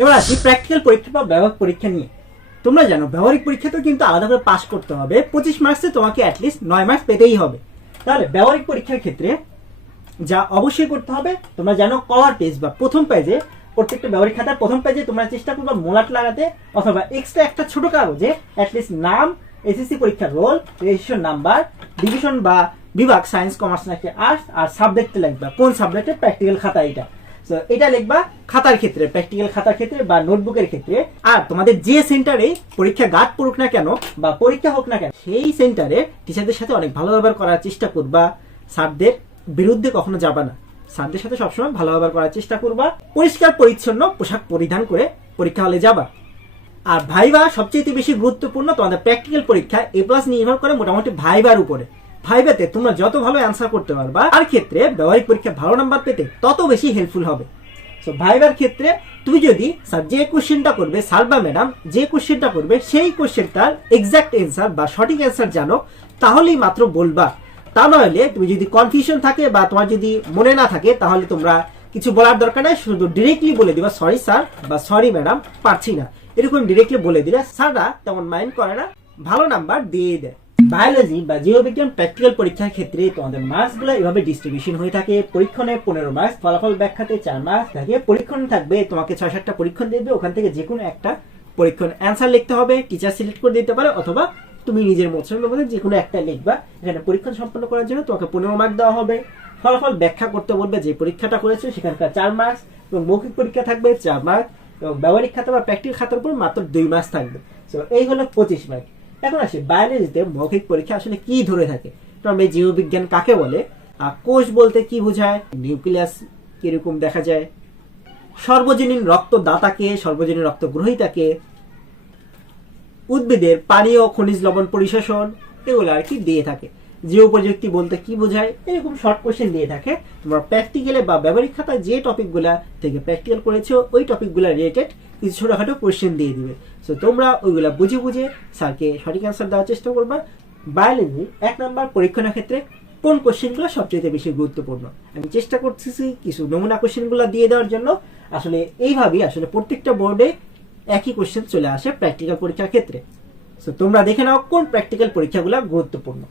এবার আসি প্র্যাকটিক্যাল পরীক্ষা বা ব্যবহারিক পরীক্ষা নিয়ে। তোমরা জানো ব্যবহারিক পরীক্ষাতেও কিন্তু আলাদা করে পাস করতে হবে। 25 মার্কসে তোমাকে অ্যাটলিস্ট 9 মার্কস পেতেই হবে। তাহলে ব্যবহারিক পরীক্ষার ক্ষেত্রে যা অবশ্যই করতে হবে, তোমরা জানো কভার পেজ বা প্রথম পেজে, প্রত্যেকটা ব্যবহারিক খাতার প্রথম পেজে তোমরা চেষ্টা করবে মোলাট লাগাতে, অথবা এক্সট্রা একটা ছোট কাগজে অ্যাটলিস্ট নাম, এসএসসি পরীক্ষার রোল, রেজিস্ট্রেশন নাম্বার, ডিভিশন বা বিভাগ, সায়েন্স, কমার্স নাকি আর্টস, আর সাবজেক্টে লিখবা কোন সাবজেক্টে প্র্যাকটিক্যাল খাতা এটা। তো এটা লিখবা খাতার ক্ষেত্রে, প্র্যাকটিক্যাল খাতার ক্ষেত্রে বা নোটবুকের ক্ষেত্রে। আর তোমাদের যে সেন্টারে পরীক্ষা গার্ড পড়ুক না কেন বা পরীক্ষা হোক না কেন, সেই সেন্টারে টিচারদের সাথে অনেক ভালো ব্যবহার করার চেষ্টা করবা। স্যারদের বিরুদ্ধে কখনো যাবা না, স্যারদের সাথে সবসময় ভালো ব্যবহার করার চেষ্টা করবা। পরিষ্কার পরিচ্ছন্ন পোশাক পরিধান করে পরীক্ষা হলে যাবা। আর ভাইবা সবচেয়ে বেশি গুরুত্বপূর্ণ। তোমাদের প্র্যাকটিক্যাল পরীক্ষা A+ নির্ভর করে মোটামুটি ভাইবার উপরে। ভাইবাতে তোমরা যত ভালো অ্যান্সার করতে পারবা, আর ক্ষেত্রে ব্যবহারিক পরীক্ষা ভালো নাম্বার পেতে তত বেশি হেল্পফুল হবে। সো ভাইবার ক্ষেত্রে তুমি যদি স্যার যে কোশ্চেনটা করবে, স্যার বা ম্যাডাম যে কোশ্চেনটা করবে সেই কোশ্চেনটার এক্সাক্ট অ্যান্সার বা সঠিক অ্যান্সার জানো, তাহলেই মাত্র বলবা। তা নইলে তুমি যদি কনফিউশন থাকে বা তোমার যদি মনে না থাকে, তাহলে তোমরা কিছু বলার দরকার নেই, শুধু ডিরেক্টলি বলে দিবা সরি স্যার বা সরি ম্যাডাম পারছি না। এরকম ডিরেক্টলি বলে দিলে স্যাররা তেমন মাইন্ড করে না, ভালো নাম্বার দিয়ে দেয়। বায়োলজি বা জীববিজ্ঞান প্র্যাকটিক্যাল পরীক্ষার ক্ষেত্রে তোমাদের মার্কসগুলো এভাবে ডিস্ট্রিবিউশন হয়ে থাকে। পরীক্ষণে 15 মার্কস, ফলাফল ব্যাখ্যাতে 4 মার্কস থাকে। পরীক্ষণ থাকবে, তোমাকে 6-7টা পরীক্ষণ দেবে, ওখান থেকে যে কোনো একটা পরীক্ষণ অ্যান্সার লিখতে হবে। টিচার সিলেক্ট করে দিতে পারে, অথবা তুমি নিজের পছন্দের মধ্যে যে কোনো একটা লিখবা। এখানে পরীক্ষণ সম্পন্ন করার জন্য তোমাকে 15 মার্ক দেওয়া হবে। ফলাফল ব্যাখ্যা করতে বলবে, যে পরীক্ষাটা করেছো সেখানকার 4 মার্কস, এবং মৌখিক পরীক্ষা থাকবে 4 মার্ক, এবং ব্যবহারিক খাতা বা প্র্যাকটিক্যাল খাতার উপর মাত্র 2 মার্কস থাকবে। সো এই হলো 25 মার্ক। এখন আসি বায়োলজিতে মৌখিক পরীক্ষা আসলে কি ধরে থাকে। তবে জীববিজ্ঞান কাকে বলে, কোষ বলতে কি বোঝায়, নিউক্লিয়াস কিরকম দেখা যায়, সর্বজনীন রক্তদাতাকে, সর্বজনীন রক্ত গ্রহীতাকে, উদ্ভিদের পানীয় খনিজ লবণ পরিশোষণ, এগুলো আর কি দিয়ে থাকে। জীব প্রযুক্তি বলতে কি বোঝায়, এরকম শর্ট কোশ্চেন দিয়ে থাকে। তোমরা প্র্যাকটিক্যালে বা ব্যবহারিক খাতায় যে টপিকগুলা থেকে প্র্যাকটিক্যাল করেছো ওই টপিকগুলা রিলেটেড কিছু ছোটখাটো কোশ্চেন দিয়ে দিবে। সো তোমরা ওইগুলা বুঝে বুঝে স্যারকে সঠিক অ্যান্সার দেওয়ার চেষ্টা করবা। বায়োলজি 1 নম্বর পরীক্ষণের ক্ষেত্রে কোন কোশ্চেনগুলো সবচেয়ে বেশি গুরুত্বপূর্ণ, আমি চেষ্টা করতেছি কিছু নমুনা কোশ্চেনগুলো দিয়ে দেওয়ার জন্য। আসলে এইভাবেই আসলে প্রত্যেকটা বোর্ডে একই কোশ্চেন চলে আসে প্র্যাকটিক্যাল পরীক্ষার ক্ষেত্রে। সো তোমরা দেখে নাও কোন প্র্যাকটিক্যাল পরীক্ষাগুলো গুরুত্বপূর্ণ।